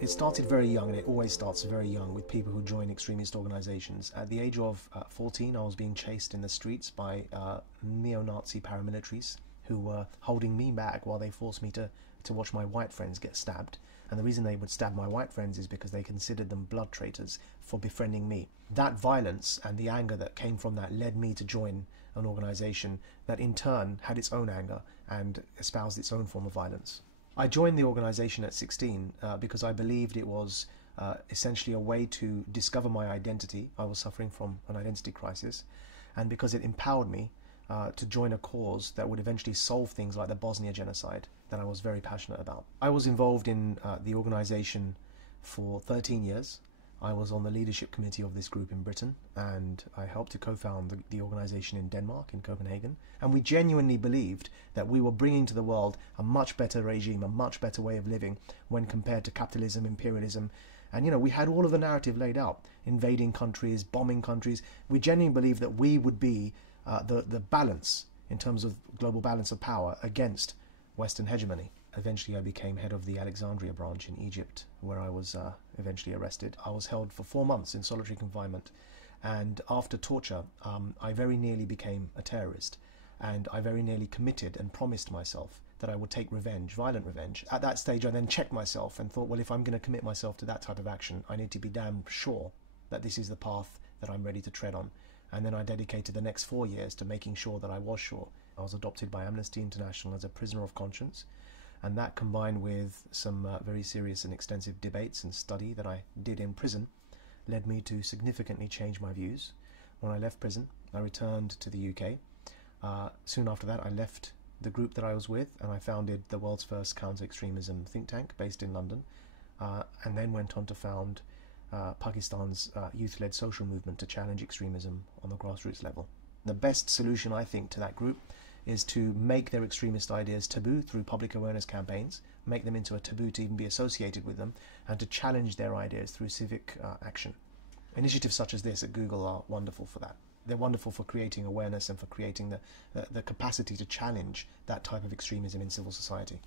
It started very young, and it always starts very young with people who join extremist organizations. At the age of 14, I was being chased in the streets by neo-Nazi paramilitaries who were holding me back while they forced me to watch my white friends get stabbed. And the reason they would stab my white friends is because they considered them blood traitors for befriending me. That violence and the anger that came from that led me to join an organization that in turn had its own anger and espoused its own form of violence. I joined the organization at 16 because I believed it was essentially a way to discover my identity. I was suffering from an identity crisis, and because it empowered me to join a cause that would eventually solve things like the Bosnia genocide that I was very passionate about. I was involved in the organization for 13 years. I was on the leadership committee of this group in Britain, and I helped to co-found the organization in Denmark, in Copenhagen. And we genuinely believed that we were bringing to the world a much better regime, a much better way of living when compared to capitalism, imperialism. And you know, we had all of the narrative laid out, invading countries, bombing countries. We genuinely believed that we would be the balance in terms of global balance of power against Western hegemony. Eventually I became head of the Alexandria branch in Egypt, where I was eventually arrested. I was held for 4 months in solitary confinement, and after torture I very nearly became a terrorist, and I very nearly committed and promised myself that I would take revenge, violent revenge. At that stage I then checked myself and thought, well, if I'm going to commit myself to that type of action, I need to be damn sure that this is the path that I'm ready to tread on. And then I dedicated the next 4 years to making sure that I was sure. I was adopted by Amnesty International as a prisoner of conscience, and that, combined with some very serious and extensive debates and study that I did in prison, led me to significantly change my views. When I left prison, I returned to the UK. Soon after that, I left the group that I was with, and I founded the world's first counter-extremism think tank based in London, and then went on to found Pakistan's youth-led social movement to challenge extremism on the grassroots level. The best solution, I think, to that group is to make their extremist ideas taboo through public awareness campaigns, make them into a taboo to even be associated with them, and to challenge their ideas through civic action. Initiatives such as this at Google are wonderful for that. They're wonderful for creating awareness and for creating the capacity to challenge that type of extremism in civil society.